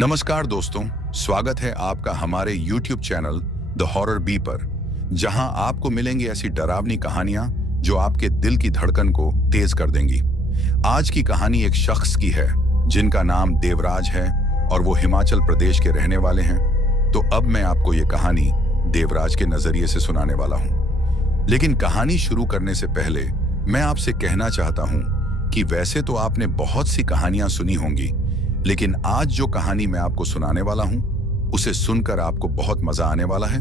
नमस्कार दोस्तों, स्वागत है आपका हमारे YouTube channel the horror B पर, जहां आपको मिलेंगी ऐसी डरावनी कहानियां जो आपके दिल की धड़कन को तेज कर देंगी। आज की कहानी एक शख्स की है जिनका नाम देवराज है और वो हिमाचल प्रदेश के रहने वाले हैं। तो अब मैं आपको ये कहानी देवराज के नजरिए से सुनाने वाला हूँ। लेकिन कहानी शुरू करने से पहले मैं आपसे कहना चाहता हूँ कि वैसे तो आपने बहुत सी कहानियां सुनी होंगी, लेकिन आज जो कहानी मैं आपको सुनाने वाला हूं उसे सुनकर आपको बहुत मजा आने वाला है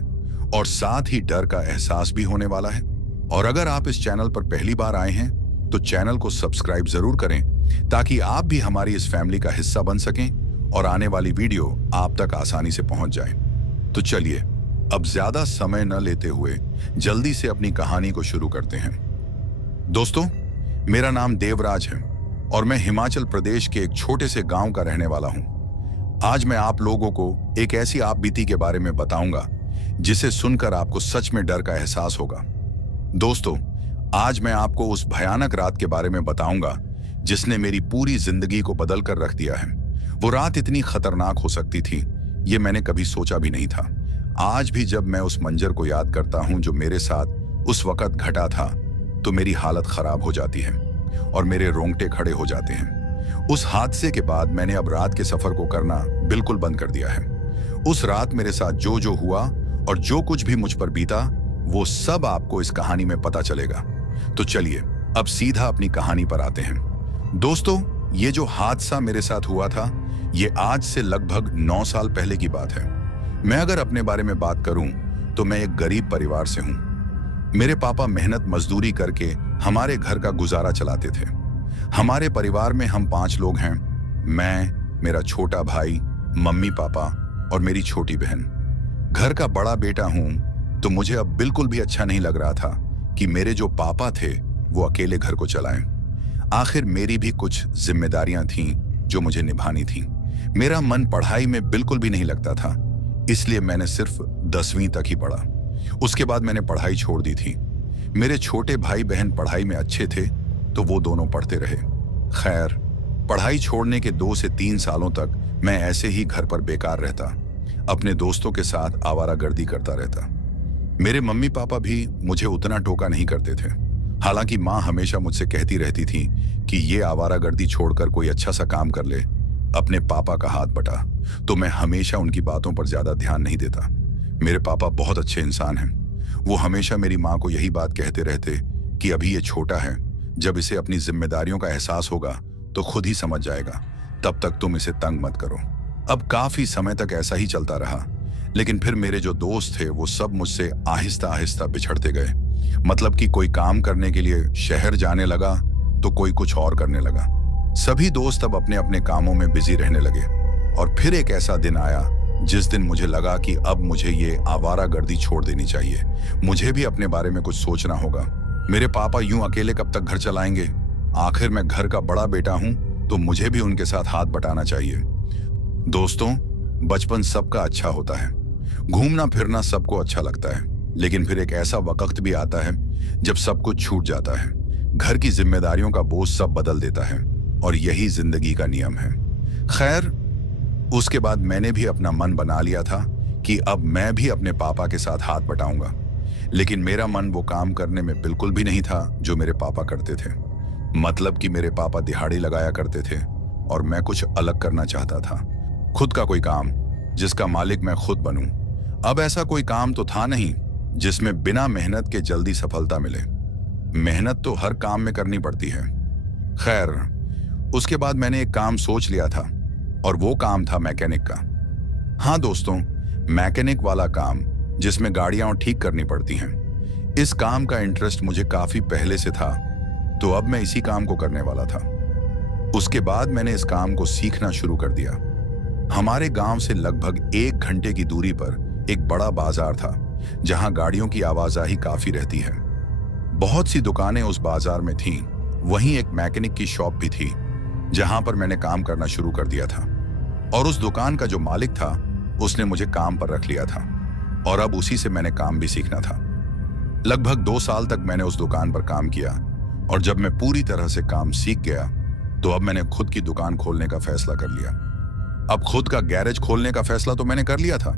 और साथ ही डर का एहसास भी होने वाला है। और अगर आप इस चैनल पर पहली बार आए हैं तो चैनल को सब्सक्राइब जरूर करें ताकि आप भी हमारी इस फैमिली का हिस्सा बन सकें और आने वाली वीडियो आप तक आसानी से पहुंच जाए। तो चलिए अब ज्यादा समय न लेते हुए जल्दी से अपनी कहानी को शुरू करते हैं। दोस्तों, मेरा नाम देवराज है और मैं हिमाचल प्रदेश के एक छोटे से गांव का रहने वाला हूं। आज मैं आप लोगों को एक ऐसी आपबीती के बारे में बताऊंगा जिसे सुनकर आपको सच में डर का एहसास होगा। दोस्तों, आज मैं आपको उस भयानक रात के बारे में बताऊंगा जिसने मेरी पूरी जिंदगी को बदल कर रख दिया है। वो रात इतनी खतरनाक हो सकती थी ये मैंने कभी सोचा भी नहीं था। आज भी जब मैं उस मंजर को याद करता हूं जो मेरे साथ उस वक्त घटा था तो मेरी हालत खराब हो जाती है और मेरे रोंगटे खड़े हो जाते हैं। उस हादसे के बाद मैंने अब रात के सफर को करना बिल्कुल बंद कर दिया है। उस रात मेरे साथ जो जो हुआ और जो कुछ भी मुझ पर बीता वो सब आपको इस कहानी में पता चलेगा। तो चलिए अब सीधा अपनी कहानी पर आते हैं। दोस्तों, ये जो हादसा मेरे साथ हुआ था ये आज से लगभग 9 साल पहले की बात है। मैं अगर अपने बारे में बात करूं तो मैं एक गरीब परिवार से हूं। मेरे पापा मेहनत मजदूरी करके हमारे घर का गुजारा चलाते थे। हमारे परिवार में हम 5 लोग हैं, मैं, मेरा छोटा भाई, मम्मी पापा और मेरी छोटी बहन। घर का बड़ा बेटा हूं तो मुझे अब बिल्कुल भी अच्छा नहीं लग रहा था कि मेरे जो पापा थे वो अकेले घर को चलाएं। आखिर मेरी भी कुछ जिम्मेदारियां थीं जो मुझे निभानी थीं। मेरा मन पढ़ाई में बिल्कुल भी नहीं लगता था, इसलिए मैंने सिर्फ 10वीं तक ही पढ़ा। उसके बाद मैंने पढ़ाई छोड़ दी थी। मेरे छोटे भाई बहन पढ़ाई में अच्छे थे तो वो दोनों पढ़ते रहे। खैर, पढ़ाई छोड़ने के 2 से 3 सालों तक मैं ऐसे ही घर पर बेकार रहता, अपने दोस्तों के साथ आवारागर्दी करता रहता। मेरे मम्मी पापा भी मुझे उतना टोका नहीं करते थे। हालांकि माँ हमेशा मुझसे कहती रहती थी कि ये आवारागर्दी छोड़कर कोई अच्छा सा काम कर ले, अपने पापा का हाथ बटा। तो मैं हमेशा उनकी बातों पर ज्यादा ध्यान नहीं देता। मेरे पापा बहुत अच्छे इंसान हैं। वो हमेशा मेरी माँ को यही बात कहते रहते कि अभी ये छोटा है, जब इसे अपनी जिम्मेदारियों का एहसास होगा तो खुद ही समझ जाएगा, तब तक तुम इसे तंग मत करो। अब काफी समय तक ऐसा ही चलता रहा, लेकिन फिर मेरे जो दोस्त थे वो सब मुझसे आहिस्ता आहिस्ता बिछड़ते गए। मतलब कि कोई काम करने के लिए शहर जाने लगा तो कोई कुछ और करने लगा। सभी दोस्त अब अपने अपने कामों में बिजी रहने लगे। और फिर एक ऐसा दिन आया जिस दिन मुझे लगा कि अब मुझे ये आवारागर्दी छोड़ देनी चाहिए। मुझे भी अपने बारे में कुछ सोचना होगा। मेरे पापा यूं अकेले कब तक घर चलाएंगे? आखिर मैं घर का बड़ा बेटा हूं तो मुझे भी उनके साथ हाथ बटाना चाहिए। दोस्तों, बचपन सबका अच्छा होता है, घूमना फिरना सबको अच्छा लगता है, लेकिन फिर एक ऐसा वक्त भी आता है जब सब कुछ छूट जाता है। घर की जिम्मेदारियों का बोझ सब बदल देता है और यही जिंदगी का नियम है। खैर, उसके बाद मैंने भी अपना मन बना लिया था कि अब मैं भी अपने पापा के साथ हाथ बटाऊंगा। लेकिन मेरा मन वो काम करने में बिल्कुल भी नहीं था जो मेरे पापा करते थे। मतलब कि मेरे पापा दिहाड़ी लगाया करते थे और मैं कुछ अलग करना चाहता था, खुद का कोई काम जिसका मालिक मैं खुद बनूं। अब ऐसा कोई काम तो था नहीं जिसमें बिना मेहनत के जल्दी सफलता मिले। मेहनत तो हर काम में करनी पड़ती है। खैर, उसके बाद मैंने एक काम सोच लिया था और वो काम था मैकेनिक का। हाँ दोस्तों, मैकेनिक वाला काम जिसमें गाड़ियां ठीक करनी पड़ती हैं। इस काम का इंटरेस्ट मुझे काफी पहले से था, तो अब मैं इसी काम को करने वाला था। उसके बाद मैंने इस काम को सीखना शुरू कर दिया। हमारे गांव से लगभग 1 घंटे की दूरी पर एक बड़ा बाजार था जहां गाड़ियों की आवाजाही काफी रहती है। बहुत सी दुकानें उस बाजार में थीं। वहीं एक मैकेनिक की शॉप भी थी जहां पर मैंने काम करना शुरू कर दिया था। और उस दुकान का जो मालिक था उसने मुझे काम पर रख लिया था और अब उसी से मैंने काम भी सीखना था। लगभग 2 साल तक मैंने उस दुकान पर काम किया और जब मैं पूरी तरह से काम सीख गया तो अब मैंने खुद की दुकान खोलने का फैसला कर लिया। अब खुद का गैरेज खोलने का फैसला तो मैंने कर लिया था,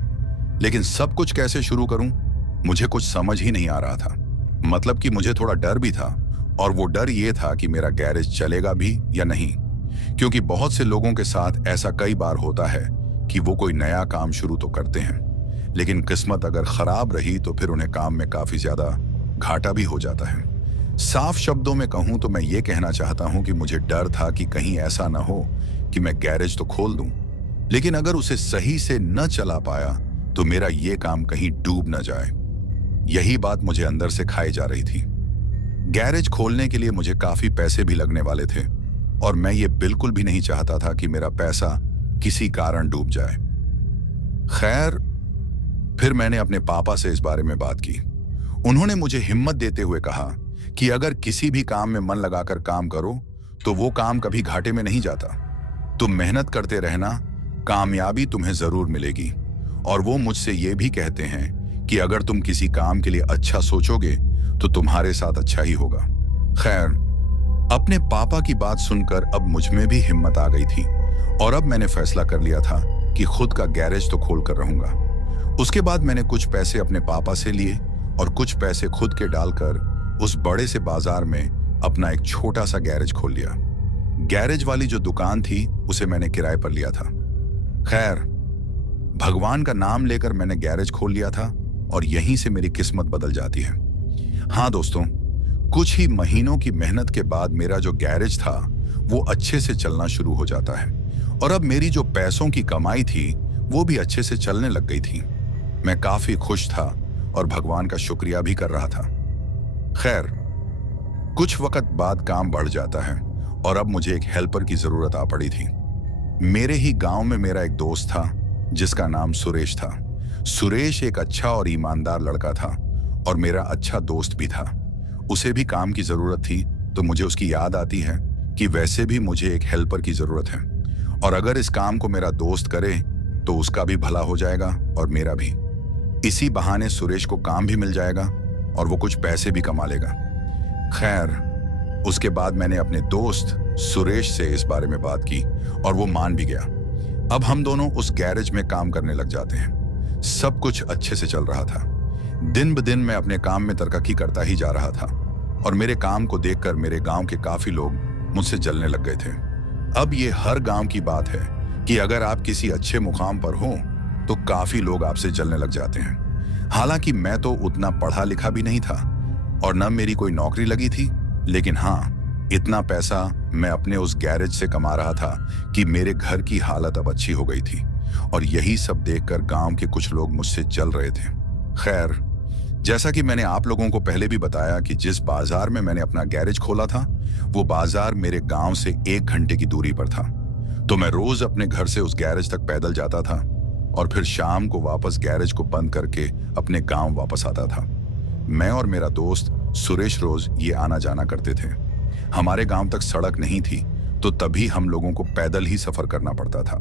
लेकिन सब कुछ कैसे शुरू करूं मुझे कुछ समझ ही नहीं आ रहा था। मतलब कि मुझे थोड़ा डर भी था, और वो डर ये था कि मेरा गैरेज चलेगा भी या नहीं, क्योंकि बहुत से लोगों के साथ ऐसा कई बार होता है कि वो कोई नया काम शुरू तो करते हैं, लेकिन किस्मत अगर खराब रही तो फिर उन्हें काम में काफी ज्यादा घाटा भी हो जाता है। साफ शब्दों में कहूं तो मैं ये कहना चाहता हूं कि मुझे डर था कि कहीं ऐसा ना हो कि मैं गैरेज तो खोल दूं, लेकिन अगर उसे सही से न चला पाया तो मेरा ये काम कहीं डूब न जाए। यही बात मुझे अंदर से खाई जा रही थी। गैरेज खोलने के लिए मुझे काफी पैसे भी लगने वाले थे, और मैं ये बिल्कुल भी नहीं चाहता था कि मेरा पैसा किसी कारण डूब जाए। खैर, फिर मैंने अपने पापा से इस बारे में बात की। उन्होंने मुझे हिम्मत देते हुए कहा कि अगर किसी भी काम में मन लगाकर काम करो तो वो काम कभी घाटे में नहीं जाता। तुम मेहनत करते रहना, कामयाबी तुम्हें जरूर मिलेगी। और वो मुझसे ये भी कहते हैं कि अगर तुम किसी काम के लिए अच्छा सोचोगे तो तुम्हारे साथ अच्छा ही होगा। खैर, अपने पापा की बात सुनकर अब मुझ में भी हिम्मत आ गई थी, और अब मैंने फैसला कर लिया था कि खुद का गैरेज तो खोल कर रहूंगा। उसके बाद मैंने कुछ पैसे अपने पापा से लिए और कुछ पैसे खुद के डालकर उस बड़े से बाजार में अपना एक छोटा सा गैरेज खोल लिया। गैरेज वाली जो दुकान थी उसे मैंने किराए पर लिया था। खैर, भगवान का नाम लेकर मैंने गैरेज खोल लिया था, और यहीं से मेरी किस्मत बदल जाती है। हाँ दोस्तों, कुछ ही महीनों की मेहनत के बाद मेरा जो गैरेज था वो अच्छे से चलना शुरू हो जाता है, और अब मेरी जो पैसों की कमाई थी वो भी अच्छे से चलने लग गई थी। मैं काफी खुश था और भगवान का शुक्रिया भी कर रहा था। खैर, कुछ वक्त बाद काम बढ़ जाता है, और अब मुझे एक हेल्पर की जरूरत आ पड़ी थी। मेरे ही गांव में मेरा एक दोस्त था जिसका नाम सुरेश था। सुरेश एक अच्छा और ईमानदार लड़का था, और मेरा अच्छा दोस्त भी था। उसे भी काम की जरूरत थी, तो मुझे उसकी याद आती है कि वैसे भी मुझे एक हेल्पर की जरूरत है, और अगर इस काम को मेरा दोस्त करे तो उसका भी भला हो जाएगा और मेरा भी। इसी बहाने सुरेश को काम भी मिल जाएगा और वो कुछ पैसे भी कमा लेगा। खैर, उसके बाद मैंने अपने दोस्त सुरेश से इस बारे में बात की, और वो मान भी गया। अब हम दोनों उस गैरेज में काम करने लग जाते हैं। सब कुछ अच्छे से चल रहा था। दिन ब दिन मैं अपने काम में तरक्की करता ही जा रहा था, और मेरे काम को देखकर मेरे गांव के काफी लोग मुझसे जलने लग गए थे। अब ये हर गांव की बात है कि अगर आप किसी अच्छे मुकाम पर हो तो काफी लोग आपसे जलने लग जाते हैं। हालांकि मैं तो उतना पढ़ा लिखा भी नहीं था, और न मेरी कोई नौकरी लगी थी, लेकिन हाँ, इतना पैसा मैं अपने उस गैरेज से कमा रहा था कि मेरे घर की हालत अब अच्छी हो गई थी, और यही सब देखकर गांव के कुछ लोग मुझसे जल रहे थे। खैर, जैसा कि मैंने आप लोगों को पहले भी बताया कि जिस बाजार में मैंने अपना गैरेज खोला था वो बाजार मेरे गांव से 1 घंटे की दूरी पर था। तो मैं रोज अपने घर से उस गैरेज तक पैदल जाता था, और फिर शाम को वापस गैरेज को बंद करके अपने गांव वापस आता था। मैं और मेरा दोस्त सुरेश रोज ये आना जाना करते थे। हमारे गांव तक सड़क नहीं थी, तो तभी हम लोगों को पैदल ही सफर करना पड़ता था।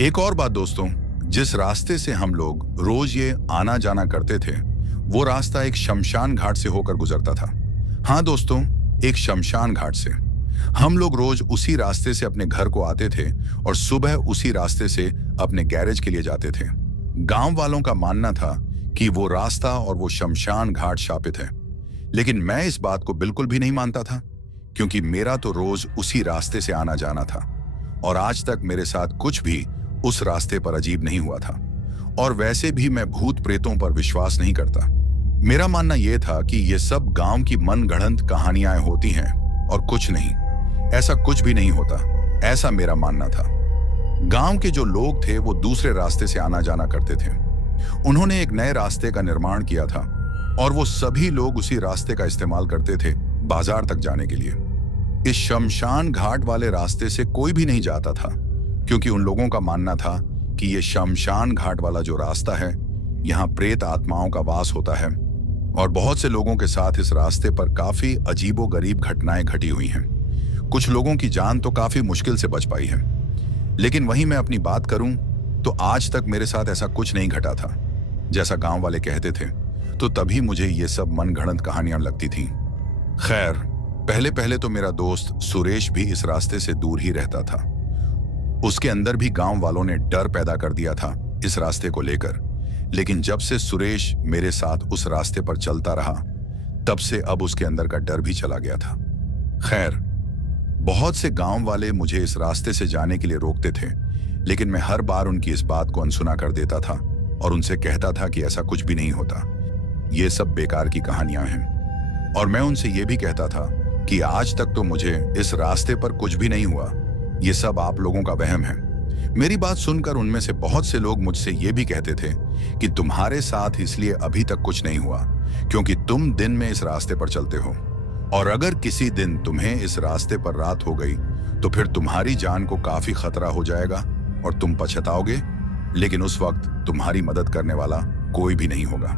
एक और बात दोस्तों, जिस रास्ते से हम लोग रोज ये आना जाना करते थे वो रास्ता एक शमशान घाट से होकर गुजरता था। हाँ दोस्तों, एक शमशान घाट से। हम लोग रोज उसी रास्ते से अपने घर को आते थे और सुबह उसी रास्ते से अपने गैरेज के लिए जाते थे। गांव वालों का मानना था कि वो रास्ता और वो शमशान घाट शापित है, लेकिन मैं इस बात को बिल्कुल भी नहीं मानता था, क्योंकि मेरा तो रोज उसी रास्ते से आना जाना था, और आज तक मेरे साथ कुछ भी उस रास्ते पर अजीब नहीं हुआ था। और वैसे भी मैं भूत प्रेतों पर विश्वास नहीं करता। मेरा मानना यह था कि ये सब गांव की मनगढ़ंत कहानियां होती हैं और कुछ नहीं, ऐसा कुछ भी नहीं होता, ऐसा मेरा मानना था। गांव के जो लोग थे वो दूसरे रास्ते से आना जाना करते थे। उन्होंने एक नए रास्ते का निर्माण किया था, और वो सभी लोग उसी रास्ते का इस्तेमाल करते थे बाजार तक जाने के लिए। इस शमशान घाट वाले रास्ते से कोई भी नहीं जाता था, क्योंकि उन लोगों का मानना था कि ये शमशान घाट वाला जो रास्ता है, यहाँ प्रेत आत्माओं का वास होता है, और बहुत से लोगों के साथ इस रास्ते पर काफी अजीबोगरीब घटनाएं घटी हुई हैं। कुछ लोगों की जान तो काफी मुश्किल से बच पाई है। लेकिन वहीं मैं अपनी बात करूं तो आज तक मेरे साथ ऐसा कुछ नहीं घटा था, जैसा गांव वाले कहते थे। तो तभी मुझे ये सब मनगढ़ंत कहानियां लगती थीं। खैर, पहले पहले तो मेरा दोस्त सुरेश भी इस रास्ते से दूर ही रहता था। उसके अंदर भी गांव वालों ने डर पैदा कर दिया था इस रास्ते को लेकर। लेकिन जब से सुरेश मेरे साथ उस रास्ते पर चलता रहा, तब से अब उसके अंदर का डर भी चला गया था। खैर, बहुत से गांव वाले मुझे इस रास्ते से जाने के लिए रोकते थे, लेकिन मैं हर बार उनकी इस बात को अनसुना कर देता था और उनसे कहता था कि ऐसा कुछ भी नहीं होता, ये सब बेकार की कहानियां हैं। और मैं उनसे ये भी कहता था कि आज तक तो मुझे इस रास्ते पर कुछ भी नहीं हुआ, ये सब आप लोगों का वहम है। मेरी बात सुनकर उनमें से बहुत से लोग मुझसे ये भी कहते थे कि तुम्हारे साथ इसलिए अभी तक कुछ नहीं हुआ क्योंकि तुम दिन में इस रास्ते पर चलते हो, और अगर किसी दिन तुम्हें इस रास्ते पर रात हो गई तो फिर तुम्हारी जान को काफी खतरा हो जाएगा और तुम पछताओगे, लेकिन उस वक्त तुम्हारी मदद करने वाला कोई भी नहीं होगा।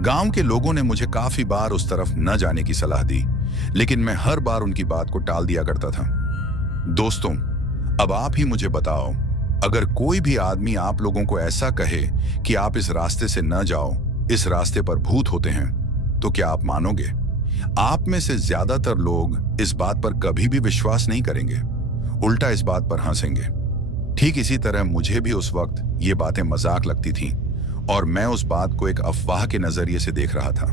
गांव के लोगों ने मुझे काफी बार उस तरफ न जाने की सलाह दी, लेकिन मैं हर बार उनकी बात को टाल दिया करता था। दोस्तों, अब आप ही मुझे बताओ, अगर कोई भी आदमी आप लोगों को ऐसा कहे कि आप इस रास्ते से न जाओ, इस रास्ते पर भूत होते हैं, तो क्या आप मानोगे? आप में से ज्यादातर लोग इस बात पर कभी भी विश्वास नहीं करेंगे, उल्टा इस बात पर हंसेंगे। ठीक इसी तरह मुझे भी उस वक्त ये बातें मजाक लगती थीं और मैं उस बात को एक अफवाह के नजरिए से देख रहा था।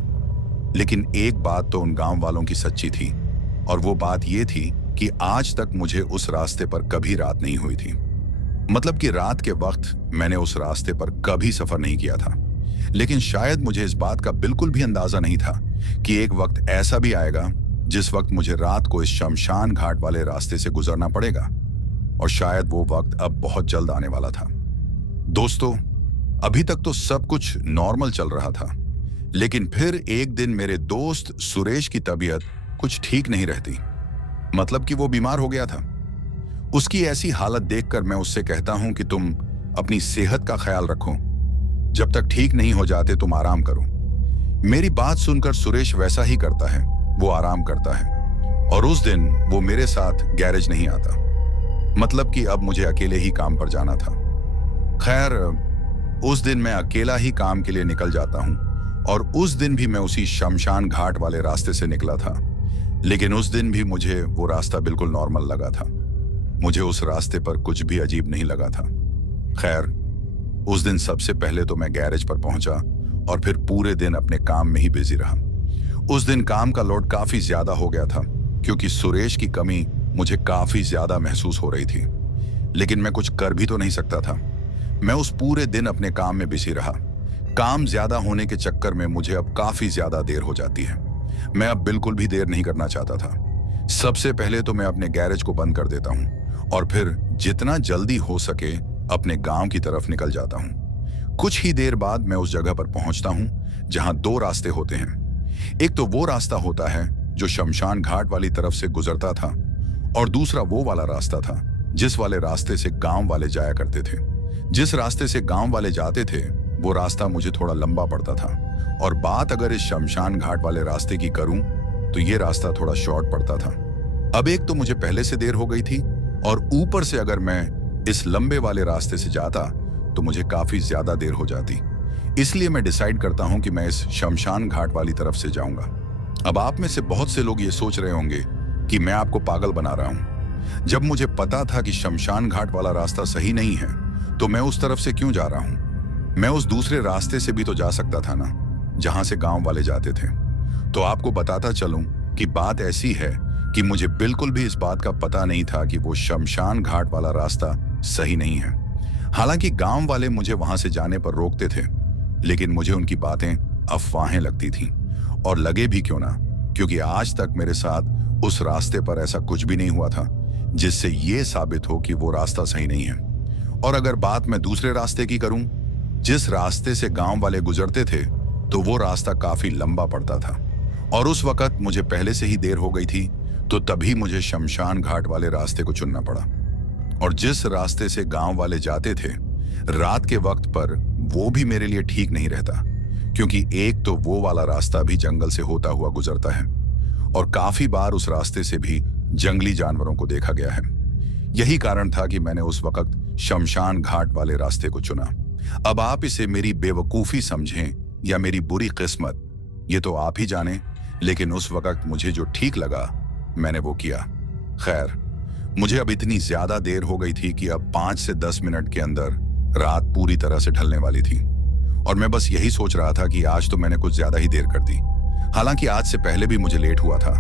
लेकिन एक बात तो उन गांव वालों की सच्ची थी, और वो बात ये थी कि आज तक मुझे उस रास्ते पर कभी रात नहीं हुई थी। मतलब कि रात के वक्त मैंने उस रास्ते पर कभी सफर नहीं किया था। लेकिन शायद मुझे इस बात का बिल्कुल भी अंदाजा नहीं था कि एक वक्त ऐसा भी आएगा जिस वक्त मुझे रात को इस शमशान घाट वाले रास्ते से गुजरना पड़ेगा, और शायद वो वक्त अब बहुत जल्द आने वाला था। दोस्तों, अभी तक तो सब कुछ नॉर्मल चल रहा था, लेकिन फिर एक दिन मेरे दोस्त सुरेश की तबीयत कुछ ठीक नहीं रहती। मतलब कि वो बीमार हो गया था। उसकी ऐसी हालत देखकर मैं उससे कहता हूं कि तुम अपनी सेहत का ख्याल रखो, जब तक ठीक नहीं हो जाते तुम आराम करो। मेरी बात सुनकर सुरेश वैसा ही करता है, वो आराम करता है, और उस दिन वो मेरे साथ गैरेज नहीं आता। मतलब कि अब मुझे अकेले ही काम पर जाना था। खैर, उस दिन मैं अकेला ही काम के लिए निकल जाता हूं, और उस दिन भी मैं उसी शमशान घाट वाले रास्ते से निकला था। लेकिन उस दिन भी मुझे वो रास्ता बिल्कुल नॉर्मल लगा था। मुझे उस रास्ते पर कुछ भी अजीब नहीं लगा था। खैर, उस दिन सबसे पहले तो मैं गैरेज पर पहुंचा और फिर पूरे दिन अपने काम में ही बिजी रहा। उस दिन काम का लोड काफी ज्यादा हो गया था क्योंकि सुरेश की कमी मुझे काफी ज्यादा महसूस हो रही थी। लेकिन मैं कुछ कर भी तो नहीं सकता था। मैं उस पूरे दिन अपने काम में बिजी रहा। काम ज्यादा होने के चक्कर में मुझे अब काफी ज्यादा देर हो जाती है। मैं अब बिल्कुल भी देर नहीं करना चाहता था। सबसे पहले तो मैं अपने गैरेज को बंद कर देता हूँ और फिर जितना जल्दी हो सके अपने गांव की तरफ निकल जाता हूँ। कुछ ही देर बाद मैं उस जगह पर पहुंचता हूँ जहां दो रास्ते होते हैं। एक तो वो रास्ता होता है जो शमशान घाट वाली तरफ से गुजरता था, और दूसरा वो वाला रास्ता था जिस वाले रास्ते से गांव वाले जाया करते थे। जिस रास्ते से गांव वाले जाते थे वो रास्ता मुझे थोड़ा लंबा पड़ता था, और बात अगर इस शमशान घाट वाले रास्ते की करूं तो ये रास्ता थोड़ा शॉर्ट पड़ता था। अब एक तो मुझे पहले से देर हो गई थी, और ऊपर से अगर मैं इस लंबे वाले रास्ते से जाता तो मुझे काफी ज्यादा देर हो जाती। इसलिए मैं डिसाइड करता हूं कि मैं इस शमशान घाट वाली तरफ से जाऊंगा। अब आप में से बहुत से लोग ये सोच रहे होंगे कि मैं आपको पागल बना रहा हूं। जब मुझे पता था कि शमशान घाट वाला रास्ता सही नहीं है तो मैं उस तरफ से क्यों जा रहा हूं? मैं उस दूसरे रास्ते से भी तो जा सकता था ना, जहां से गांव वाले जाते थे। तो आपको बताता चलूं कि बात ऐसी है कि मुझे बिल्कुल भी इस बात का पता नहीं था कि वो शमशान घाट वाला रास्ता सही नहीं है। हालांकि गांव वाले मुझे वहां से जाने पर रोकते थे, लेकिन मुझे उनकी बातें अफवाहें लगती थीं, और लगे भी क्यों ना, क्योंकि आज तक मेरे साथ उस रास्ते पर ऐसा कुछ भी नहीं हुआ था जिससे ये साबित हो कि वो रास्ता सही नहीं है। और अगर बात मैं दूसरे रास्ते की करूं, जिस रास्ते से गांव वाले गुजरते थे, तो वो रास्ता काफी लंबा पड़ता था, और उस वक्त मुझे पहले से ही देर हो गई थी, तो तभी मुझे शमशान घाट वाले रास्ते को चुनना पड़ा। और जिस रास्ते से गांव वाले जाते थे, रात के वक्त पर वो भी मेरे लिए ठीक नहीं रहता, क्योंकि एक तो वो वाला रास्ता भी जंगल से होता हुआ गुजरता है, और काफी बार उस रास्ते से भी जंगली जानवरों को देखा गया है। यही कारण था कि मैंने उस वक्त शमशान घाट वाले रास्ते को चुना। अब आप इसे मेरी बेवकूफी समझें या मेरी बुरी किस्मत, ये तो आप ही जाने, लेकिन उस वक्त मुझे जो ठीक लगा मैंने वो किया। खैर, मुझे अब इतनी ज्यादा देर हो गई थी कि अब 5 से 10 मिनट के अंदर रात पूरी तरह से ढलने वाली थी और मैं बस यही सोच रहा था कि आज तो मैंने कुछ ज्यादा ही देर कर दी। हालांकि आज से पहले भी मुझे लेट हुआ था,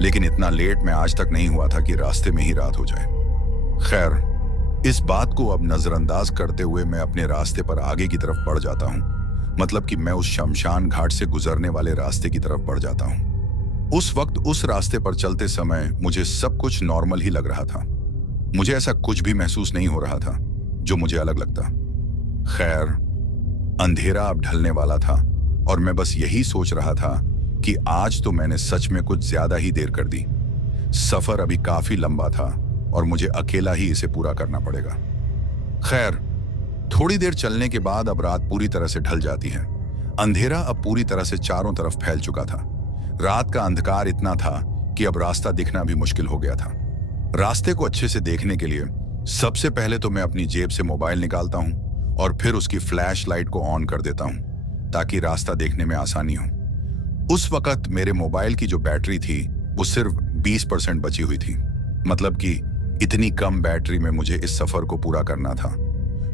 लेकिन इतना लेट मैं आज तक नहीं हुआ था कि रास्ते में ही रात हो जाए। खैर, इस बात को अब नजरअंदाज करते हुए मैं अपने रास्ते पर आगे की तरफ बढ़ जाता हूँ। मतलब कि मैं उस शमशान घाट से गुजरने वाले रास्ते की तरफ बढ़ जाता हूँ। उस वक्त उस रास्ते पर चलते समय मुझे सब कुछ नॉर्मल ही लग रहा था। मुझे ऐसा कुछ भी महसूस नहीं हो रहा था जो मुझे अलग लगता। खैर, अंधेरा अब ढलने वाला था और मैं बस यही सोच रहा था कि आज तो मैंने सच में कुछ ज्यादा ही देर कर दी। सफर अभी काफी लंबा था और मुझे अकेला ही इसे पूरा करना पड़ेगा। खैर, थोड़ी देर चलने के बाद अब रात पूरी तरह से ढल जाती है। अंधेरा अब पूरी तरह से चारों तरफ फैल चुका था। रात का अंधकार इतना था कि अब रास्ता दिखना भी मुश्किल हो गया था। रास्ते को अच्छे से देखने के लिए सबसे पहले तो मैं अपनी जेब से मोबाइल निकालता हूं और फिर उसकी फ्लैश लाइट को ऑन कर देता हूं ताकि रास्ता देखने में आसानी हो। उस वक्त मेरे मोबाइल की जो बैटरी थी वो सिर्फ 20% बची हुई थी। मतलब कि इतनी कम बैटरी में मुझे इस सफर को पूरा करना था,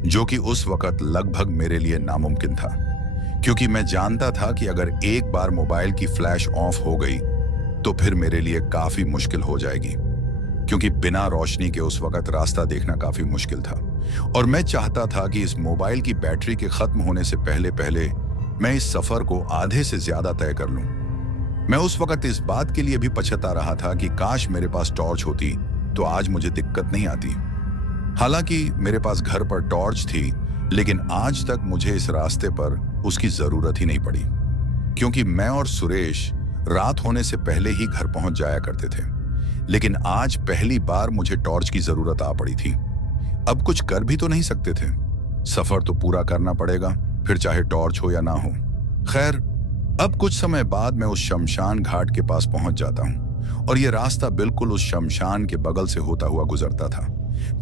जो कि उस वक्त लगभग मेरे लिए नामुमकिन था, क्योंकि मैं जानता था कि अगर एक बार मोबाइल की फ्लैश ऑफ हो गई तो फिर मेरे लिए काफी मुश्किल हो जाएगी, क्योंकि बिना रोशनी के उस वक्त रास्ता देखना काफी मुश्किल था और मैं चाहता था कि इस मोबाइल की बैटरी के खत्म होने से पहले पहले मैं इस सफर को आधे से ज्यादा तय कर लूं। मैं उस वक्त इस बात के लिए भी पछता रहा था कि काश मेरे पास टॉर्च होती तो आज मुझे दिक्कत नहीं आती। हालांकि मेरे पास घर पर टॉर्च थी, लेकिन आज तक मुझे इस रास्ते पर उसकी जरूरत ही नहीं पड़ी, क्योंकि मैं और सुरेश रात होने से पहले ही घर पहुंच जाया करते थे। लेकिन आज पहली बार मुझे टॉर्च की जरूरत आ पड़ी थी। अब कुछ कर भी तो नहीं सकते थे, सफर तो पूरा करना पड़ेगा, फिर चाहे टॉर्च हो या ना हो। खैर, अब कुछ समय बाद मैं उस शमशान घाट के पास पहुंच जाता हूं और यह रास्ता बिल्कुल उस शमशान के बगल से होता हुआ गुजरता था।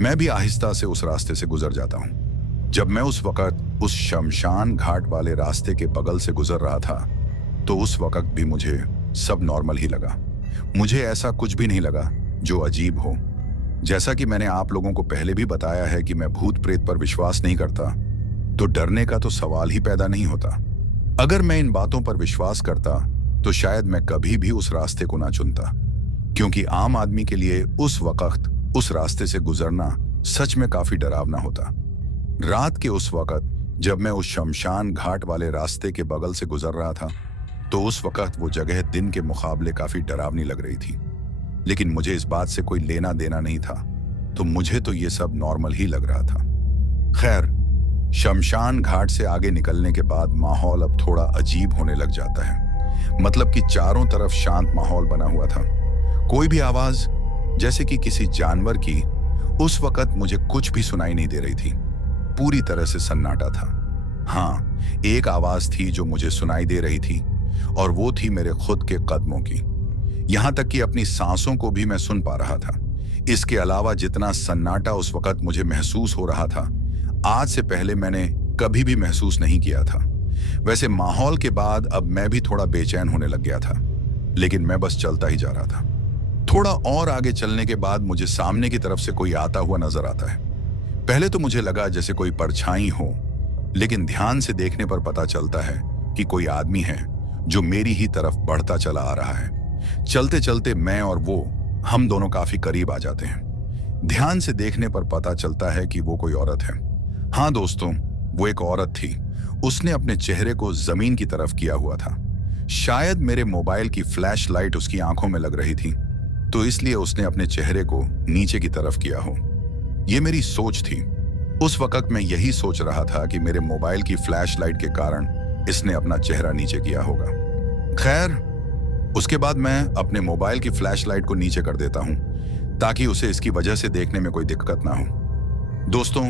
मैं भी आहिस्ता से उस रास्ते से गुजर जाता हूं। जब मैं उस वक्त उस शमशान घाट वाले रास्ते के बगल से गुजर रहा था तो उस वक्त भी मुझे सब नॉर्मल ही लगा। मुझे ऐसा कुछ भी नहीं लगा जो अजीब हो। जैसा कि मैंने आप लोगों को पहले भी बताया है कि मैं भूत प्रेत पर विश्वास नहीं करता, तो डरने का तो सवाल ही पैदा नहीं होता। अगर मैं इन बातों पर विश्वास करता तो शायद मैं कभी भी उस रास्ते को ना चुनता, क्योंकि आम आदमी के लिए उस वक्त उस रास्ते से गुजरना सच में काफी डरावना होता। रात के उस वक्त जब मैं उस शमशान घाट वाले रास्ते के बगल से गुजर रहा था तो उस वक्त वो जगह दिन के मुकाबले काफी डरावनी लग रही थी, लेकिन मुझे इस बात से कोई लेना देना नहीं था, तो मुझे तो ये सब नॉर्मल ही लग रहा था। खैर, शमशान घाट से आगे निकलने के बाद माहौल अब थोड़ा अजीब होने लग जाता है। मतलब कि चारों तरफ शांत माहौल बना हुआ था। कोई भी आवाज, जैसे कि किसी जानवर की, उस वक्त मुझे कुछ भी सुनाई नहीं दे रही थी। पूरी तरह से सन्नाटा था। हाँ, एक आवाज थी जो मुझे सुनाई दे रही थी और वो थी मेरे खुद के कदमों की। यहां तक कि अपनी सांसों को भी मैं सुन पा रहा था। इसके अलावा जितना सन्नाटा उस वक्त मुझे महसूस हो रहा था, आज से पहले मैंने कभी भी महसूस नहीं किया था। वैसे माहौल के बाद अब मैं भी थोड़ा बेचैन होने लग गया था, लेकिन मैं बस चलता ही जा रहा था। थोड़ा और आगे चलने के बाद मुझे सामने की तरफ से कोई आता हुआ नजर आता है। पहले तो मुझे लगा जैसे कोई परछाई हो, लेकिन ध्यान से देखने पर पता चलता है कि कोई आदमी है जो मेरी ही तरफ बढ़ता चला आ रहा है। चलते चलते मैं और वो, हम दोनों काफी करीब आ जाते हैं। ध्यान से देखने पर पता चलता है कि वो कोई औरत है। हाँ दोस्तों, वो एक औरत थी। उसने अपने चेहरे को जमीन की तरफ किया हुआ था। शायद मेरे मोबाइल की फ्लैश लाइट उसकी आंखों में लग रही थी, तो इसलिए उसने अपने चेहरे को नीचे की तरफ किया हो। ये मेरी सोच थी। उस वक्त मैं यही सोच रहा था कि मेरे मोबाइल की फ्लैश लाइट के कारण इसने अपना चेहरा नीचे किया होगा। खैर, उसके बाद मैं अपने मोबाइल की फ्लैश लाइट को नीचे कर देता हूं ताकि उसे इसकी वजह से देखने में कोई दिक्कत ना हो। दोस्तों,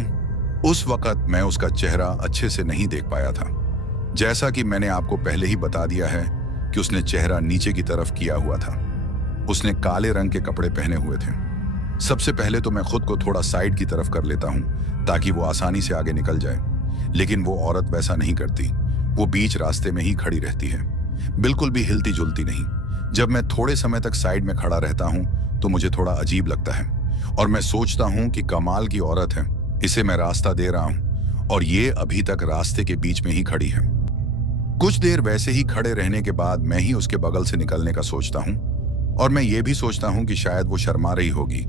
उस वक्त मैं उसका चेहरा अच्छे से नहीं देख पाया था। जैसा कि मैंने आपको पहले ही बता दिया है कि उसने चेहरा नीचे की तरफ किया हुआ था। उसने काले रंग के कपड़े पहने हुए थे। सबसे पहले तो मैं खुद को थोड़ा साइड की तरफ कर लेता हूं ताकि वो आसानी से आगे निकल जाए, लेकिन वो औरत वैसा नहीं करती। वो बीच रास्ते में ही खड़ी रहती है, बिल्कुल भी हिलती जुलती नहीं। जब मैं थोड़े समय तक साइड में खड़ा रहता हूं तो मुझे थोड़ा अजीब लगता है और मैं सोचता हूं कि कमाल की औरत है, इसे मैं रास्ता दे रहा हूं और ये अभी तक रास्ते के बीच में ही खड़ी है। कुछ देर वैसे ही खड़े रहने के बाद मैं ही उसके बगल से निकलने का सोचता हूं और मैं ये भी सोचता हूं कि शायद वो शर्मा रही होगी।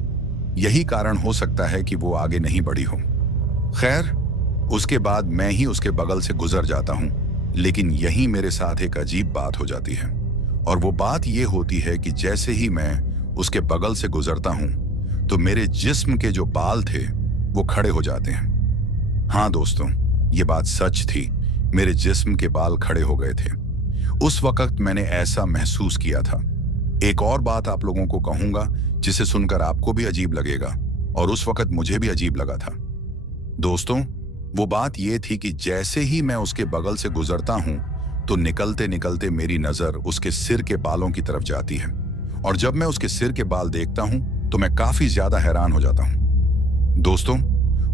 यही कारण हो सकता है कि वो आगे नहीं बढ़ी हो। खैर, उसके बाद मैं ही उसके बगल से गुजर जाता हूं, लेकिन यही मेरे साथ एक अजीब बात हो जाती है। और वो बात ये होती है कि जैसे ही मैं उसके बगल से गुजरता हूं तो मेरे जिस्म के जो बाल थे वो खड़े हो जाते हैं। हाँ दोस्तों, ये बात सच थी, मेरे जिस्म के बाल खड़े हो गए थे। उस वक्त मैंने ऐसा महसूस किया था। एक और बात आप लोगों को कहूंगा जिसे सुनकर आपको भी अजीब लगेगा, और उस वक्त मुझे भी अजीब लगा था। दोस्तों, वो बात ये थी कि जैसे ही मैं उसके बगल से गुजरता हूं तो निकलते निकलते मेरी नजर उसके सिर के बालों की तरफ जाती है, और जब मैं उसके सिर के बाल देखता हूं तो मैं काफी ज्यादा हैरान हो जाता हूं। दोस्तों,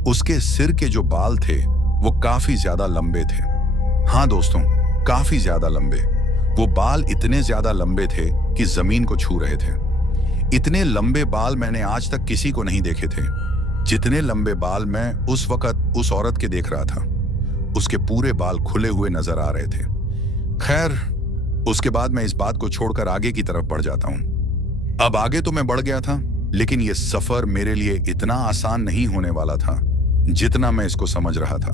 उसके सिर के जो बाल थे वो काफी ज्यादा लंबे थे। हाँ दोस्तों, काफी ज्यादा लंबे। वो बाल इतने ज्यादा लंबे थे कि जमीन को छू रहे थे। इतने लंबे बाल मैंने आज तक किसी को नहीं देखे थे जितने लंबे बाल मैं उस वक्त उस औरत के देख रहा था। उसके पूरे बाल खुले हुए नजर आ रहे थे। खैर, उसके बाद मैं इस बात को छोड़कर आगे की तरफ बढ़ जाता हूं। अब आगे तो मैं बढ़ गया था, लेकिन यह सफर मेरे लिए इतना आसान नहीं होने वाला था जितना मैं इसको समझ रहा था।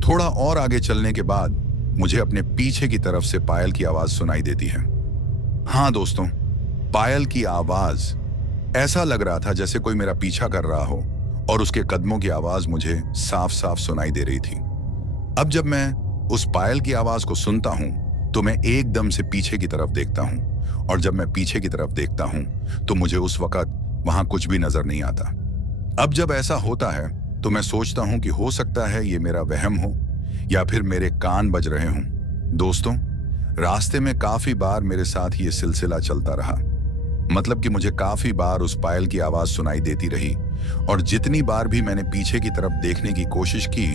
थोड़ा और आगे चलने के बाद मुझे अपने पीछे की तरफ से पायल की आवाज सुनाई देती है। हाँ दोस्तों, पायल की आवाज। ऐसा लग रहा था जैसे कोई मेरा पीछा कर रहा हो, और उसके कदमों की आवाज मुझे साफ साफ सुनाई दे रही थी। अब जब मैं उस पायल की आवाज को सुनता हूं तो मैं एकदम से पीछे की तरफ देखता हूं, और जब मैं पीछे की तरफ देखता हूं तो मुझे उस वक्त वहां कुछ भी नजर नहीं आता। अब जब ऐसा होता है तो मैं सोचता हूं कि हो सकता है ये मेरा वहम हो या फिर मेरे कान बज रहे हों। दोस्तों, रास्ते में काफी बार मेरे साथ ये सिलसिला चलता रहा। मतलब कि मुझे काफी बार उस पायल की आवाज सुनाई देती रही, और जितनी बार भी मैंने पीछे की तरफ देखने की कोशिश की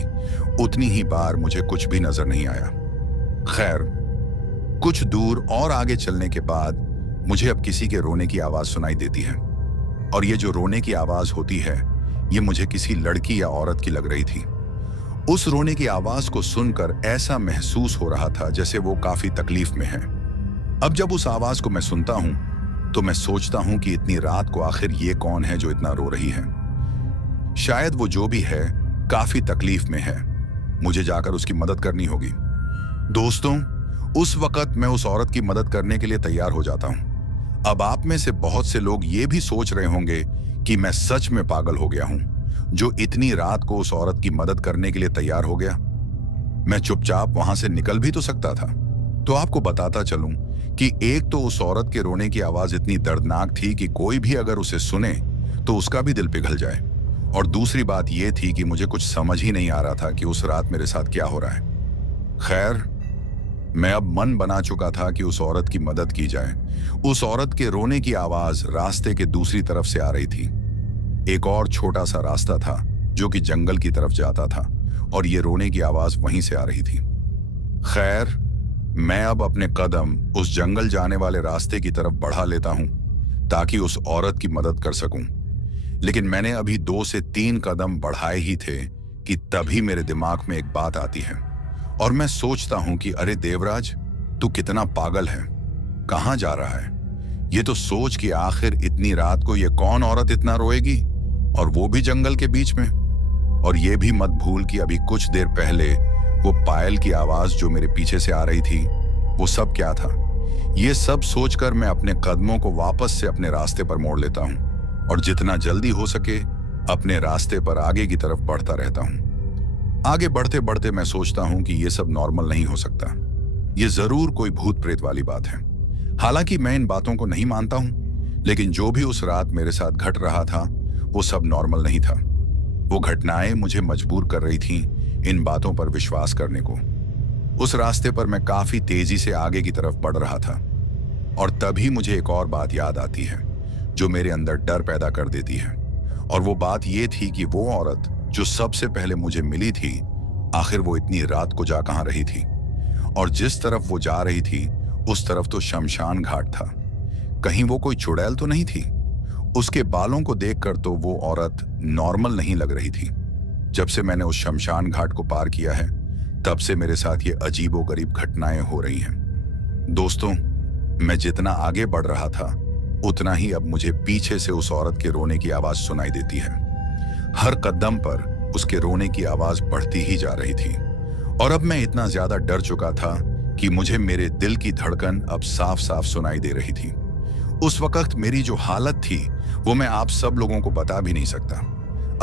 उतनी ही बार मुझे कुछ भी नजर नहीं आया। खैर, कुछ दूर और आगे चलने के बाद मुझे अब किसी के रोने की आवाज सुनाई देती है, और ये जो रोने की आवाज होती है ये मुझे किसी लड़की या औरत की लग रही थी। उस रोने की आवाज को सुनकर ऐसा महसूस हो रहा था जैसे वो काफी तकलीफ में है। अब जब उस आवाज को मैं सुनता हूं तो मैं सोचता हूं कि इतनी रात को आखिर ये कौन है जो इतना रो रही है। शायद वो जो भी है काफी तकलीफ में है, मुझे जाकर उसकी मदद करनी होगी। दोस्तों, उस वक्त मैं उस औरत की मदद करने के लिए तैयार हो जाता हूं। अब आप में से बहुत से लोग ये भी सोच रहे होंगे कि मैं सच में पागल हो गया हूं जो इतनी रात को उस औरत की मदद करने के लिए तैयार हो गया। मैं चुपचाप वहां से निकल भी तो सकता था। तो आपको बताता चलूं कि एक तो उस औरत के रोने की आवाज इतनी दर्दनाक थी कि कोई भी अगर उसे सुने तो उसका भी दिल पिघल जाए, और दूसरी बात यह थी कि मुझे कुछ समझ ही नहीं आ रहा था कि उस रात मेरे साथ क्या हो रहा है। खैर, मैं अब मन बना चुका था कि उस औरत की मदद की जाए। उस औरत के रोने की आवाज रास्ते के दूसरी तरफ से आ रही थी। एक और छोटा सा रास्ता था जो कि जंगल की तरफ जाता था, और ये रोने की आवाज वहीं से आ रही थी। खैर, मैं अब अपने कदम उस जंगल जाने वाले रास्ते की तरफ बढ़ा लेता हूं ताकि उस औरत की मदद कर सकूं। लेकिन मैंने अभी 2 से 3 कदम बढ़ाए ही थे कि तभी मेरे दिमाग में एक बात आती है, और मैं सोचता हूं कि अरे देवराज, तू कितना पागल है, कहां जा रहा है? ये तो सोच कि आखिर इतनी रात को ये कौन औरत इतना रोएगी, और वो भी जंगल के बीच में। और ये भी मत भूल कि अभी कुछ देर पहले वो पायल की आवाज जो मेरे पीछे से आ रही थी, वो सब क्या था? ये सब सोचकर मैं अपने कदमों को वापस से अपने रास्ते पर मोड़ लेता हूं, और जितना जल्दी हो सके अपने रास्ते पर आगे की तरफ बढ़ता रहता हूं। आगे बढ़ते बढ़ते मैं सोचता हूं कि ये सब नॉर्मल नहीं हो सकता, ये जरूर कोई भूत प्रेत वाली बात है। हालांकि मैं इन बातों को नहीं मानता हूं, लेकिन जो भी उस रात मेरे साथ घट रहा था वो सब नॉर्मल नहीं था। वो घटनाएं मुझे मजबूर कर रही थीं इन बातों पर विश्वास करने को। उस रास्ते पर मैं काफी तेजी से आगे की तरफ बढ़ रहा था, और तभी मुझे एक और बात याद आती है जो मेरे अंदर डर पैदा कर देती है। और वो बात ये थी कि वो औरत जो सबसे पहले मुझे मिली थी, आखिर वो इतनी रात को जा कहां रही थी? और जिस तरफ वो जा रही थी उस तरफ तो शमशान घाट था। कहीं वो कोई चुड़ैल तो नहीं थी? उसके बालों को देखकर तो वो औरत नॉर्मल नहीं लग रही थी। जब से मैंने उस शमशान घाट को पार किया है, तब से मेरे साथ ये अजीबोगरीब घटनाएं हो रही हैं। दोस्तों, मैं जितना आगे बढ़ रहा था, उतना ही अब मुझे पीछे से उस औरत के रोने की आवाज सुनाई देती है। हर कदम पर उसके रोने की आवाज बढ़ती ही जा रही थी और अब मैं इतना ज्यादा डर चुका था कि मुझे मेरे दिल की धड़कन अब साफ साफ सुनाई दे रही थी। उस वक्त मेरी जो हालत थी वो मैं आप सब लोगों को बता भी नहीं सकता।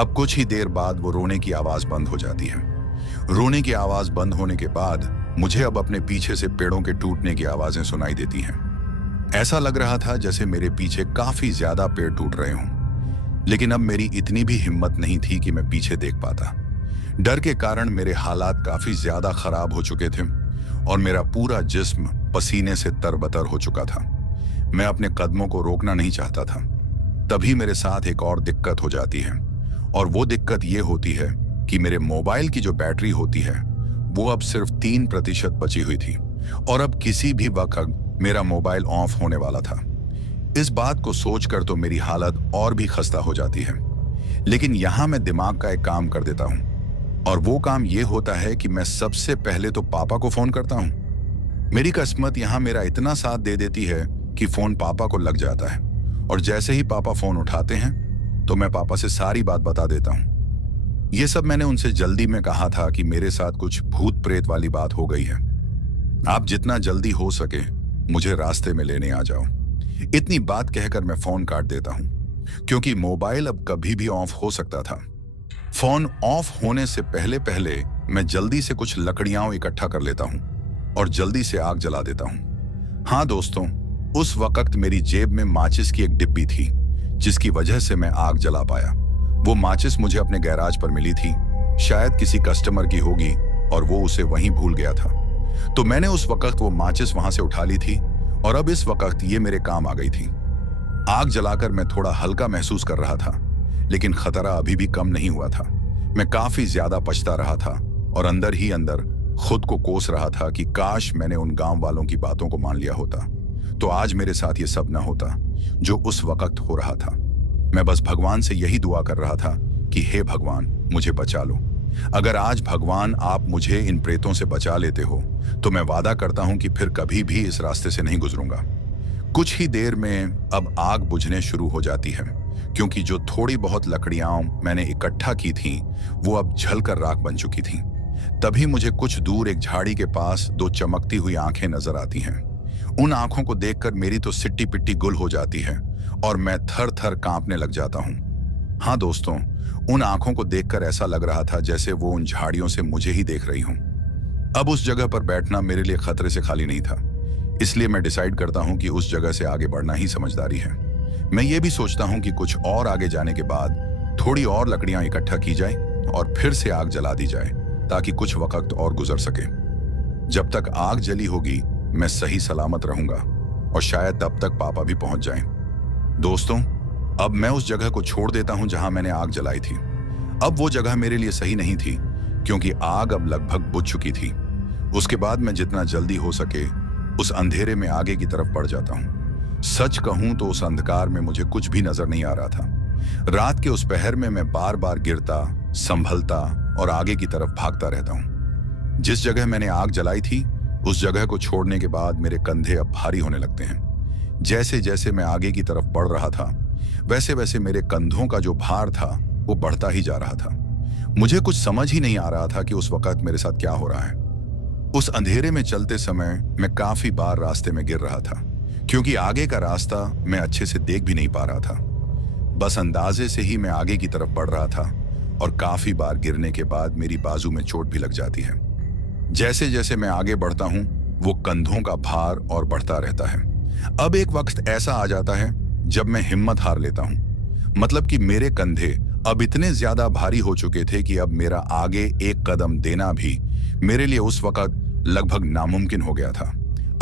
अब कुछ ही देर बाद वो रोने की आवाज बंद हो जाती है। रोने की आवाज बंद होने के बाद मुझे अब अपने पीछे से पेड़ों के टूटने की आवाजें सुनाई देती हैं। ऐसा लग रहा था जैसे मेरे पीछे काफी ज्यादा पेड़ टूट रहे हों, लेकिन अब मेरी इतनी भी हिम्मत नहीं थी कि मैं पीछे देख पाता। डर के कारण मेरे हालात काफी ज्यादा खराब हो चुके थे और मेरा पूरा जिस्म पसीने से तरबतर हो चुका था। मैं अपने कदमों को रोकना नहीं चाहता था। तभी मेरे साथ एक और दिक्कत हो जाती है और वो दिक्कत ये होती है कि मेरे मोबाइल की जो बैटरी होती है वो अब सिर्फ 3% बची हुई थी और अब किसी भी वक्त मेरा मोबाइल ऑफ होने वाला था। इस बात को सोचकर तो मेरी हालत और भी खस्ता हो जाती है, लेकिन यहां मैं दिमाग का एक काम कर देता हूं और वो काम ये होता है कि मैं सबसे पहले तो पापा को फोन करता हूं। मेरी किस्मत यहां मेरा इतना साथ दे देती है कि फोन पापा को लग जाता है और जैसे ही पापा फोन उठाते हैं तो मैं पापा से सारी बात बता देता हूं। ये सब मैंने उनसे जल्दी में कहा था कि मेरे साथ कुछ भूत प्रेत वाली बात हो गई है। आप जितना जल्दी हो सके मुझे रास्ते में लेने आ जाओ। इतनी बात कहकर मैं फोन काट देता हूं क्योंकि मोबाइल अब कभी भी ऑफ हो सकता था। फोन ऑफ होने से पहले पहले मैं जल्दी से कुछ लकड़ियां इकट्ठा कर लेता हूं और जल्दी से आग जला देता हूं। हाँ दोस्तों, उस वक्त मेरी जेब में माचिस की एक डिब्बी थी जिसकी वजह से मैं आग जला पाया। वो माचिस मुझे अपने गैराज पर मिली थी, शायद किसी कस्टमर की होगी और वो उसे वहीं भूल गया था। तो मैंने उस वक्त वो माचिस वहां से उठा ली थी और अब इस वक्त ये मेरे काम आ गई थी। आग जलाकर मैं थोड़ा हल्का महसूस कर रहा था, लेकिन खतरा अभी भी कम नहीं हुआ था। मैं काफी ज्यादा पछता रहा था और अंदर ही अंदर खुद को कोस रहा था कि काश मैंने उन गांव वालों की बातों को मान लिया होता तो आज मेरे साथ ये सब ना होता जो उस वक्त हो रहा था। मैं बस भगवान से यही दुआ कर रहा था कि हे भगवान, मुझे बचा लो। अगर आज भगवान आप मुझे इन प्रेतों से बचा लेते हो तो मैं वादा करता हूं कि फिर कभी भी इस रास्ते से नहीं गुजरूंगा। कुछ ही देर में अब आग बुझने शुरू हो जाती है क्योंकि जो थोड़ी बहुत लकड़ियां मैंने इकट्ठा की थी वो अब जलकर राख बन चुकी थी। तभी मुझे कुछ दूर एक झाड़ी के पास दो चमकती हुई आंखें नजर आती हैं। उन आंखों को देखकर मेरी तो सिट्टी पिट्टी गुल हो जाती है और मैं थर थर कांपने लग जाता हूं। हाँ दोस्तों, उन आंखों को देखकर ऐसा लग रहा था जैसे वो उन झाड़ियों से मुझे ही देख रही हूं। अब उस जगह पर बैठना मेरे लिए खतरे से खाली नहीं था, इसलिए मैं डिसाइड करता हूं कि उस जगह से आगे बढ़ना ही समझदारी है। मैं ये भी सोचता हूं कि कुछ और आगे जाने के बाद थोड़ी और लकड़ियां इकट्ठा की जाए और फिर से आग जला दी जाए ताकि कुछ वक्त और गुजर सके। जब तक आग जली होगी मैं सही सलामत रहूंगा और शायद तब तक पापा भी पहुंच जाएं। दोस्तों, अब मैं उस जगह को छोड़ देता हूं जहां मैंने आग जलाई थी। अब वो जगह मेरे लिए सही नहीं थी क्योंकि आग अब लगभग बुझ चुकी थी। उसके बाद मैं जितना जल्दी हो सके उस अंधेरे में आगे की तरफ बढ़ जाता हूं। सच कहूं तो उस अंधकार में मुझे कुछ भी नजर नहीं आ रहा था। रात के उस पहर में मैं बार बार गिरता, संभलता और आगे की तरफ भागता रहता हूं। जिस जगह मैंने आग जलाई थी उस जगह को छोड़ने के बाद मेरे कंधे अब भारी होने लगते हैं। जैसे जैसे मैं आगे की तरफ बढ़ रहा था वैसे वैसे मेरे कंधों का जो भार था वो बढ़ता ही जा रहा था। मुझे कुछ समझ ही नहीं आ रहा था कि उस वक्त मेरे साथ क्या हो रहा है। उस अंधेरे में चलते समय मैं काफी बार रास्ते में गिर रहा था क्योंकि आगे का रास्ता मैं अच्छे से देख भी नहीं पा रहा था। बस अंदाजे से ही मैं आगे की तरफ बढ़ रहा था और काफी बार गिरने के बाद मेरी बाजू में चोट भी लग जाती है। जैसे जैसे मैं आगे बढ़ता हूं वो कंधों का भार और बढ़ता रहता है। अब एक वक्त ऐसा आ जाता है जब मैं हिम्मत हार लेता हूं। मतलब कि मेरे कंधे अब इतने ज्यादा भारी हो चुके थे कि अब मेरा आगे एक कदम देना भी मेरे लिए उस वक्त लगभग नामुमकिन हो गया था।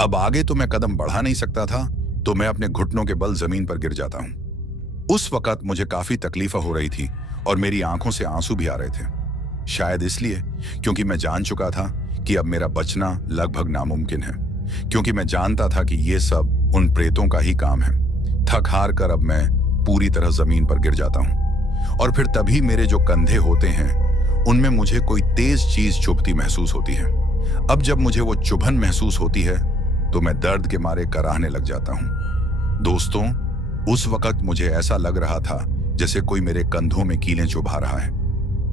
अब आगे तो मैं कदम बढ़ा नहीं सकता था, तो मैं अपने घुटनों के बल जमीन पर गिर जाता हूं। उस वक्त मुझे काफी तकलीफ हो रही थी और मेरी आंखों से आंसू भी आ रहे थे। शायद इसलिए क्योंकि मैं जान चुका था कि अब मेरा बचना लगभग नामुमकिन है, क्योंकि मैं जानता था कि ये सब उन प्रेतों का ही काम है। थक हार कर अब मैं पूरी तरह जमीन पर गिर जाता हूं। और फिर तभी मेरे जो कंधे होते हैं उनमें मुझे कोई तेज चीज चुभती महसूस होती है। अब जब मुझे वो चुभन महसूस होती है तो मैं दर्द के मारे कराहने लग जाता हूं। दोस्तों, उस वक्त मुझे ऐसा लग रहा था जैसे कोई मेरे कंधों में कीलें चुभा रहा है।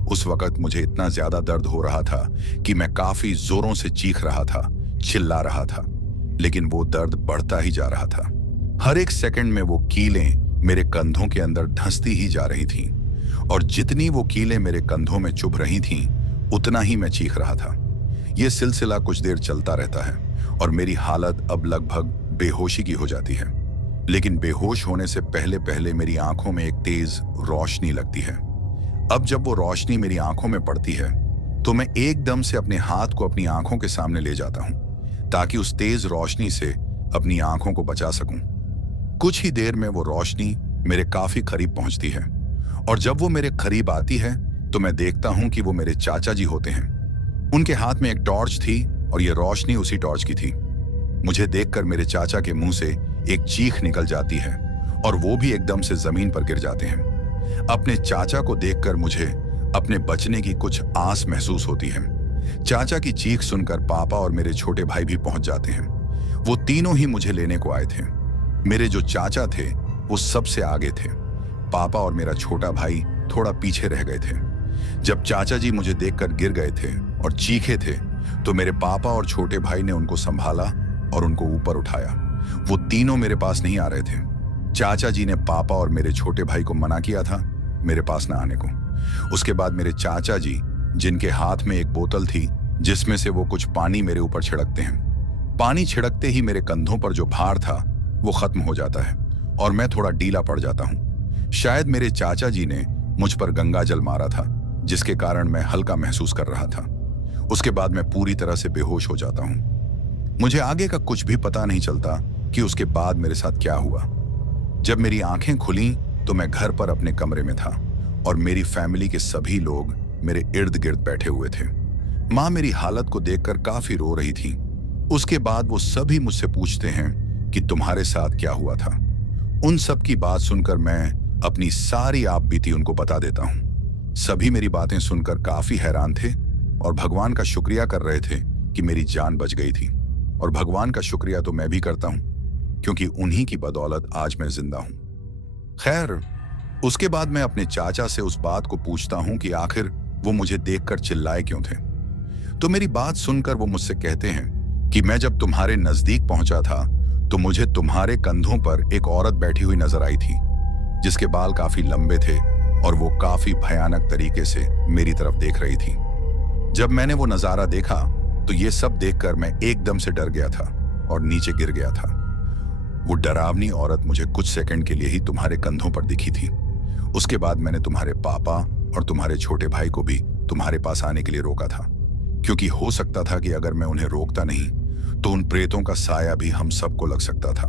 उस वक्त मुझे इतना ज्यादा दर्द हो रहा था कि मैं काफी जोरों से चीख रहा था, चिल्ला रहा था, लेकिन वो दर्द बढ़ता ही जा रहा था। हर एक सेकंड में वो कीलें मेरे कंधों के अंदर धंसती ही जा रही थीं, और जितनी वो कीलें मेरे कंधों में चुभ रही थीं, उतना ही मैं चीख रहा था। ये सिलसिला कुछ देर चलता रहता है और मेरी हालत अब लगभग बेहोशी की हो जाती है। लेकिन बेहोश होने से पहले पहले मेरी आंखों में एक तेज रोशनी लगती है। अब जब वो रोशनी मेरी आंखों में पड़ती है तो मैं एकदम से अपने हाथ को अपनी आंखों के सामने ले जाता हूं ताकि उस तेज रोशनी से अपनी आंखों को बचा सकूं। कुछ ही देर में वो रोशनी मेरे काफी करीब पहुंचती है, और जब वो मेरे करीब आती है तो मैं देखता हूं कि वो मेरे चाचा जी होते हैं। उनके हाथ में एक टॉर्च थी और ये रोशनी उसी टॉर्च की थी। मुझे देखकर मेरे चाचा के मुंह से एक चीख निकल जाती है और वो भी एकदम से जमीन पर गिर जाते हैं। अपने चाचा को देखकर मुझे अपने बचने की कुछ आस महसूस होती है। चाचा की चीख सुनकर पापा और मेरे छोटे भाई भी पहुंच जाते हैं। वो तीनों ही मुझे लेने को आए थे। मेरे जो चाचा थे वो सबसे आगे थे। पापा और मेरा छोटा भाई थोड़ा पीछे रह गए थे। जब चाचा जी मुझे देखकर गिर गए थे और चीखे थे तो मेरे पापा और छोटे भाई ने उनको संभाला और उनको ऊपर उठाया। वो तीनों मेरे पास नहीं आ रहे थे। चाचा जी ने पापा और मेरे छोटे भाई को मना किया था मेरे पास न आने को। उसके बाद मेरे चाचा जी, जिनके हाथ में एक बोतल थी जिसमें से वो कुछ पानी मेरे ऊपर छिड़कते हैं, पानी छिड़कते ही मेरे कंधों पर जो भार था वो खत्म हो जाता है और मैं थोड़ा ढीला पड़ जाता हूँ। शायद मेरे चाचा जी ने मुझ पर गंगा जल मारा था, जिसके कारण मैं हल्का महसूस कर रहा था। उसके बाद मैं पूरी तरह से बेहोश हो जाता हूँ। मुझे आगे का कुछ भी पता नहीं चलता कि उसके बाद मेरे साथ क्या हुआ। जब मेरी आंखें खुली तो मैं घर पर अपने कमरे में था और मेरी फैमिली के सभी लोग मेरे इर्द गिर्द बैठे हुए थे। माँ मेरी हालत को देखकर काफी रो रही थी। उसके बाद वो सभी मुझसे पूछते हैं कि तुम्हारे साथ क्या हुआ था। उन सब की बात सुनकर मैं अपनी सारी आपबीती उनको बता देता हूँ। सभी मेरी बातें सुनकर काफी हैरान थे और भगवान का शुक्रिया कर रहे थे कि मेरी जान बच गई थी। और भगवान का शुक्रिया तो मैं भी करता हूँ, क्योंकि उन्हीं की बदौलत आज मैं जिंदा हूं। खैर, उसके बाद मैं अपने चाचा से उस बात को पूछता हूं कि आखिर वो मुझे देखकर चिल्लाए क्यों थे। तो मेरी बात सुनकर वो मुझसे कहते हैं कि मैं जब तुम्हारे नजदीक पहुंचा था तो मुझे तुम्हारे कंधों पर एक औरत बैठी हुई नजर आई थी, जिसके बाल काफी लंबे थे और वो काफी भयानक तरीके से मेरी तरफ देख रही थी। जब मैंने वो नजारा देखा तो ये सब देखकर मैं एकदम से डर गया था और नीचे गिर गया था। वो डरावनी औरत मुझे कुछ सेकंड के लिए ही तुम्हारे कंधों पर दिखी थी। उसके बाद मैंने तुम्हारे पापा और तुम्हारे छोटे भाई को भी तुम्हारे पास आने के लिए रोका था, क्योंकि हो सकता था कि अगर मैं उन्हें रोकता नहीं तो उन प्रेतों का साया भी हम सबको लग सकता था।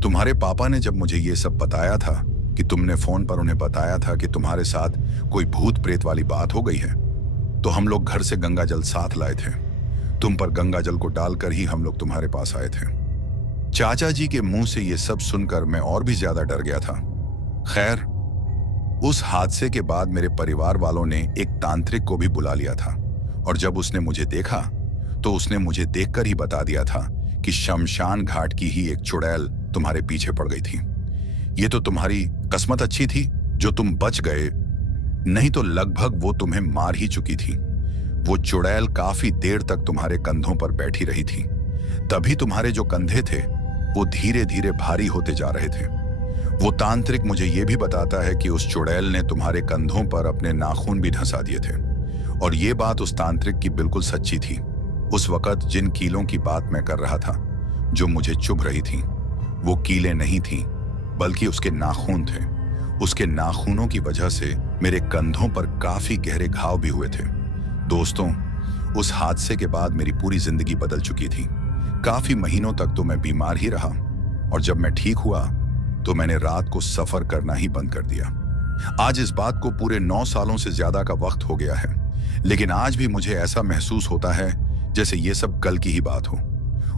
तुम्हारे पापा ने जब मुझे ये सब बताया था कि तुमने फोन पर उन्हें बताया था कि तुम्हारे साथ कोई भूत प्रेत वाली बात हो गई है, तो हम लोग घर से गंगा जल साथ लाए थे। तुम पर गंगा जल को डालकर ही हम लोग तुम्हारे पास आए थे। चाचा जी के मुंह से ये सब सुनकर मैं और भी ज्यादा डर गया था। खैर, उस हादसे के बाद मेरे परिवार वालों ने एक तांत्रिक को भी बुला लिया था, और जब उसने मुझे देखा तो उसने मुझे देखकर ही बता दिया था कि शमशान घाट की ही एक चुड़ैल तुम्हारे पीछे पड़ गई थी। ये तो तुम्हारी किस्मत अच्छी थी जो तुम बच गए, नहीं तो लगभग वो तुम्हें मार ही चुकी थी। वो चुड़ैल काफी देर तक तुम्हारे कंधों पर बैठी रही थी, तभी तुम्हारे जो कंधे थे वो धीरे धीरे भारी होते जा रहे थे। वो तांत्रिक मुझे ये भी बताता है कि उस चुड़ैल ने तुम्हारे कंधों पर अपने नाखून भी धंसा दिए थे, और ये बात उस तांत्रिक की बिल्कुल सच्ची थी। उस वक्त जिन कीलों की बात मैं कर रहा था जो मुझे चुभ रही थी, वो कीलें नहीं थीं, बल्कि उसके नाखून थे। उसके नाखूनों की वजह से मेरे कंधों पर काफी गहरे घाव भी हुए थे। दोस्तों, उस हादसे के बाद मेरी पूरी जिंदगी बदल चुकी थी। काफी महीनों तक तो मैं बीमार ही रहा, और जब मैं ठीक हुआ तो मैंने रात को सफर करना ही बंद कर दिया। आज इस बात को पूरे 9 सालों से ज्यादा का वक्त हो गया है, लेकिन आज भी मुझे ऐसा महसूस होता है जैसे ये सब कल की ही बात हो।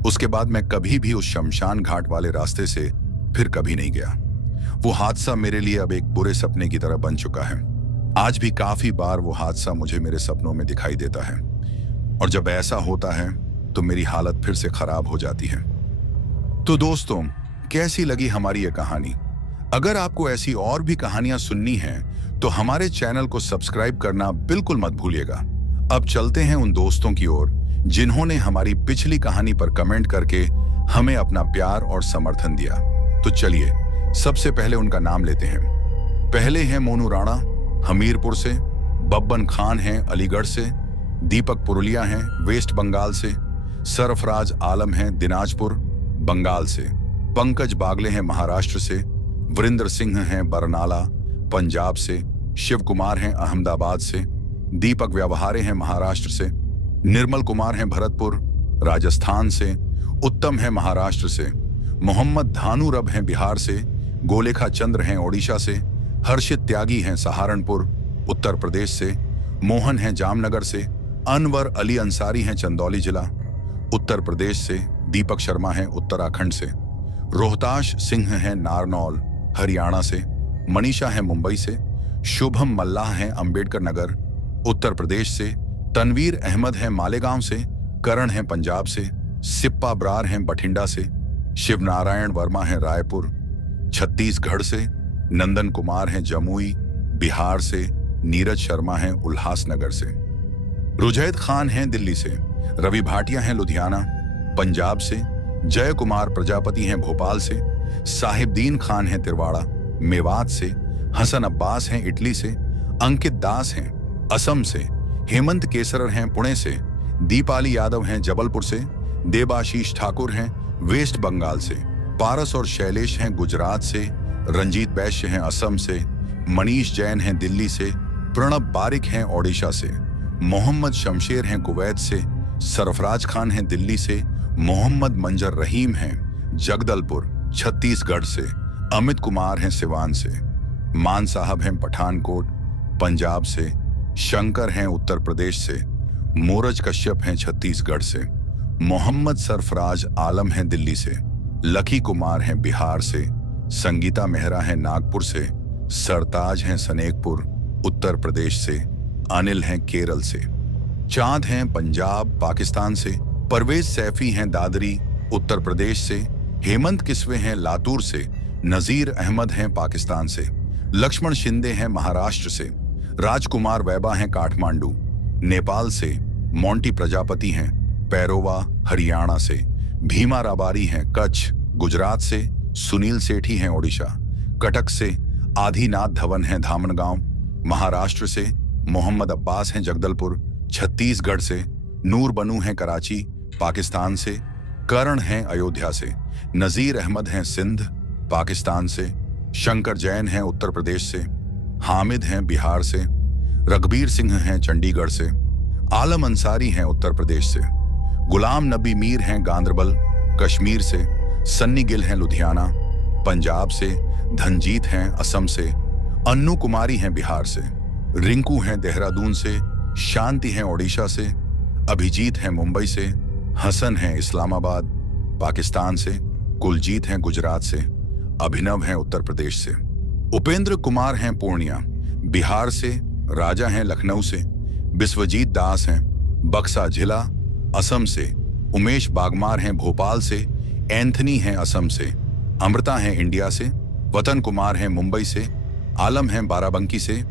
उसके बाद मैं कभी भी उस शमशान घाट वाले रास्ते से फिर कभी नहीं गया। वो हादसा मेरे लिए अब एक बुरे सपने की तरह बन चुका है। आज भी काफी बार वो हादसा मुझे मेरे सपनों में दिखाई देता है, और जब ऐसा होता है तो मेरी हालत फिर से खराब हो जाती है। तो दोस्तों, कैसी लगी हमारी ये कहानी? अगर आपको ऐसी और भी कहानियां सुननी हैं तो हमारे चैनल को सब्सक्राइब करना बिल्कुल मत भूलिएगा। अब चलते हैं उन दोस्तों की ओर जिन्होंने हमारी पिछली कहानी पर कमेंट करके हमें अपना प्यार और समर्थन दिया। तो चलिए सबसे पहले उनका नाम लेते हैं। पहले हैं मोनू राणा हमीरपुर से, बब्बन खान हैं अलीगढ़ से, दीपक पुरुलिया हैं वेस्ट बंगाल से, सरफराज आलम हैं दिनाजपुर बंगाल से, पंकज बागले हैं महाराष्ट्र से, वरिंदर सिंह हैं बरनाला पंजाब से, शिव कुमार हैं अहमदाबाद से, दीपक व्यवहारे हैं महाराष्ट्र से, निर्मल कुमार हैं भरतपुर राजस्थान से, उत्तम है महाराष्ट्र से, मोहम्मद धानु रब हैं बिहार से, गोलेखा चंद्र हैं ओडिशा से, हर्षित त्यागी हैं सहारनपुर उत्तर प्रदेश से, मोहन हैं जामनगर से, अनवर अली अंसारी हैं चंदौली जिला उत्तर प्रदेश से, दीपक शर्मा हैं उत्तराखंड से, रोहताश सिंह हैं नारनौल हरियाणा से, मनीषा हैं मुंबई से, शुभम मल्लाह हैं अंबेडकर नगर उत्तर प्रदेश से, तनवीर अहमद हैं मालेगांव से, करण हैं पंजाब से, सिप्पा ब्रार हैं बठिंडा से, शिव नारायण वर्मा हैं रायपुर छत्तीसगढ़ से, नंदन कुमार हैं जमुई बिहार से, नीरज शर्मा हैं उल्हासनगर से, रुजैद खान हैं दिल्ली से, रवि भाटिया हैं लुधियाना पंजाब से, जय कुमार प्रजापति हैं भोपाल से, साहिबदीन खान हैं तिरवाड़ा मेवात से, हसन अब्बास हैं इटली से, अंकित दास हैं असम से, हेमंत केसरर हैं पुणे से, दीपाली यादव हैं जबलपुर से, देबाशीष ठाकुर हैं वेस्ट बंगाल से, पारस और शैलेश हैं गुजरात से, रंजीत वैश्य हैं असम से, मनीष जैन हैं दिल्ली से, प्रणब बारिक हैं ओडिशा से, मोहम्मद शमशेर हैं कुवैत से, सरफराज खान हैं दिल्ली से, मोहम्मद मंजर रहीम हैं जगदलपुर छत्तीसगढ़ से, अमित कुमार हैं सिवान से, मान साहब हैं पठानकोट पंजाब से, शंकर हैं उत्तर प्रदेश से, मोरज कश्यप हैं छत्तीसगढ़ से, मोहम्मद सरफराज आलम हैं दिल्ली से, लकी कुमार हैं बिहार से, संगीता मेहरा हैं नागपुर से, सरताज हैं सनेकपुर उत्तर प्रदेश से, अनिल हैं केरल से, चांद हैं पंजाब पाकिस्तान से, परवेज सैफी हैं दादरी उत्तर प्रदेश से, हेमंत किस्वे हैं लातूर से, नजीर अहमद हैं पाकिस्तान से, लक्ष्मण शिंदे हैं महाराष्ट्र से, राजकुमार वैबा हैं काठमांडू नेपाल से, मोंटी प्रजापति हैं पैरोवा हरियाणा से, भीमा राबारी हैं कच्छ गुजरात से, सुनील सेठी हैं ओडिशा, कटक से आदिनाथ धवन हैं धामनगांव महाराष्ट्र से, मोहम्मद अब्बास हैं जगदलपुर छत्तीसगढ़ से, नूर बनू हैं कराची पाकिस्तान से, करण हैं अयोध्या से, नजीर अहमद हैं सिंध पाकिस्तान से, शंकर जैन हैं उत्तर प्रदेश से, हामिद हैं बिहार से, रघबीर सिंह हैं चंडीगढ़ से, आलम अंसारी हैं उत्तर प्रदेश से, गुलाम नबी मीर हैं गांदरबल कश्मीर से, सन्नी गिल हैं लुधियाना पंजाब से, धनजीत हैं असम से, अन्नू कुमारी हैं बिहार से, रिंकू हैं देहरादून से, शांति हैं ओडिशा से, अभिजीत हैं मुंबई से, हसन हैं इस्लामाबाद पाकिस्तान से, कुलजीत हैं गुजरात से, अभिनव हैं उत्तर प्रदेश से, उपेंद्र कुमार हैं पूर्णिया बिहार से, राजा हैं लखनऊ से, विश्वजीत दास हैं बक्सा जिला असम से, उमेश बागमार हैं भोपाल से, एंथनी हैं असम से, अमृता हैं इंडिया से, वतन कुमार हैं मुंबई से, आलम हैं बाराबंकी से,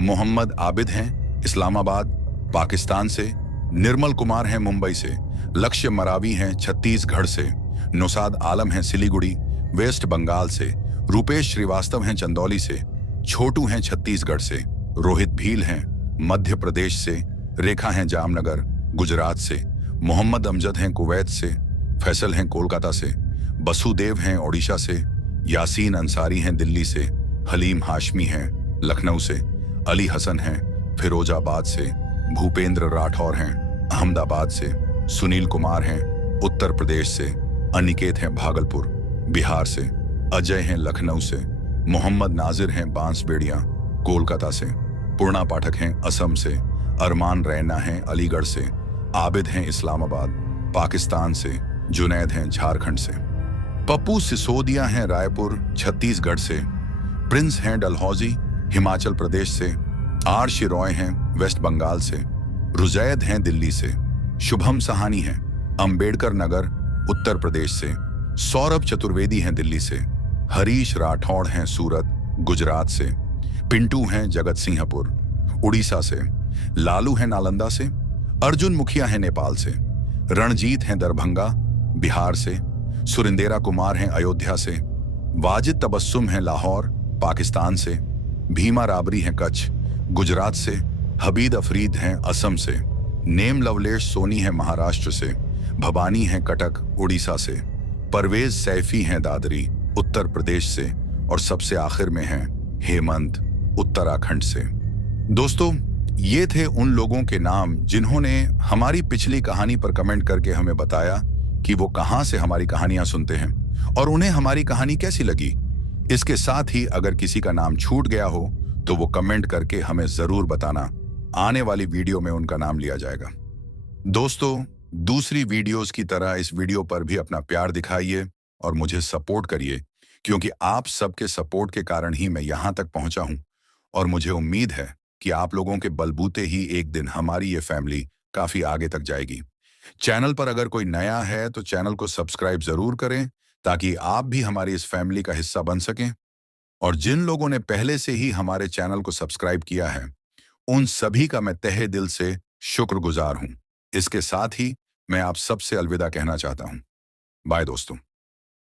मोहम्मद आबिद हैं इस्लामाबाद पाकिस्तान से, निर्मल कुमार हैं मुंबई से, लक्ष्य मरावी हैं छत्तीसगढ़ से, नुसाद आलम हैं सिलीगुड़ी वेस्ट बंगाल से, रूपेश श्रीवास्तव हैं चंदौली से, छोटू हैं छत्तीसगढ़ से, रोहित भील हैं मध्य प्रदेश से, रेखा हैं जामनगर गुजरात से, मोहम्मद अमजद हैं कुवैत से, फैसल हैं कोलकाता से, बसुदेव हैं ओडिशा से, यासीन अंसारी हैं दिल्ली से, हलीम हाशमी हैं लखनऊ से, अली हसन हैं फिरोजाबाद से, भूपेंद्र राठौर हैं अहमदाबाद से, सुनील कुमार हैं उत्तर प्रदेश से, अनिकेत हैं भागलपुर बिहार से, अजय हैं लखनऊ से, मोहम्मद नाजिर हैं बांसबेड़िया कोलकाता से, पूर्णा पाठक हैं असम से, अरमान रैना हैं अलीगढ़ से, आबिद हैं इस्लामाबाद पाकिस्तान से, जुनैद हैं झारखंड से, पप्पू सिसोदिया हैं रायपुर छत्तीसगढ़ से, प्रिंस हैं डलहौजी हिमाचल प्रदेश से, आर रॉय हैं वेस्ट बंगाल से, रुजैद हैं दिल्ली से, शुभम सहानी हैं अंबेडकर नगर उत्तर प्रदेश से, सौरभ चतुर्वेदी हैं दिल्ली से, हरीश राठौड़ हैं सूरत गुजरात से, पिंटू हैं जगत सिंहपुर उड़ीसा से, लालू हैं नालंदा से, अर्जुन मुखिया हैं नेपाल से, रणजीत हैं दरभंगा बिहार से, सुरिंदेरा कुमार हैं अयोध्या से, वाजिद तबस्सुम हैं लाहौर पाकिस्तान से, भीमा राबरी हैं कच्छ गुजरात से, हबीद अफरीद हैं असम से, नेम लवलेश सोनी हैं महाराष्ट्र से, भवानी हैं कटक उड़ीसा से, परवेज सैफी हैं दादरी उत्तर प्रदेश से, और सबसे आखिर में हैं हेमंत उत्तराखंड से। दोस्तों, ये थे उन लोगों के नाम जिन्होंने हमारी पिछली कहानी पर कमेंट करके हमें बताया कि वो कहां से हमारी कहानियां सुनते हैं और उन्हें हमारी कहानी कैसी लगी। इसके साथ ही अगर किसी का नाम छूट गया हो तो वो कमेंट करके हमें जरूर बताना, आने वाली वीडियो में उनका नाम लिया जाएगा। दोस्तों, दूसरी वीडियोस की तरह इस वीडियो पर भी अपना प्यार दिखाइए और मुझे सपोर्ट करिए, क्योंकि आप सबके सपोर्ट के कारण ही मैं यहां तक पहुंचा हूं और मुझे उम्मीद है कि आप लोगों के बलबूते ही एक दिन हमारी ये फैमिली काफी आगे तक जाएगी। चैनल पर अगर कोई नया है तो चैनल को सब्सक्राइब जरूर करें ताकि आप भी हमारी इस फैमिली का हिस्सा बन सकें। और जिन लोगों ने पहले से ही हमारे चैनल को सब्सक्राइब किया है, उन सभी का मैं तहे दिल से शुक्रगुजार हूं। इसके साथ ही मैं आप सबसे अलविदा कहना चाहता हूं। बाय दोस्तों।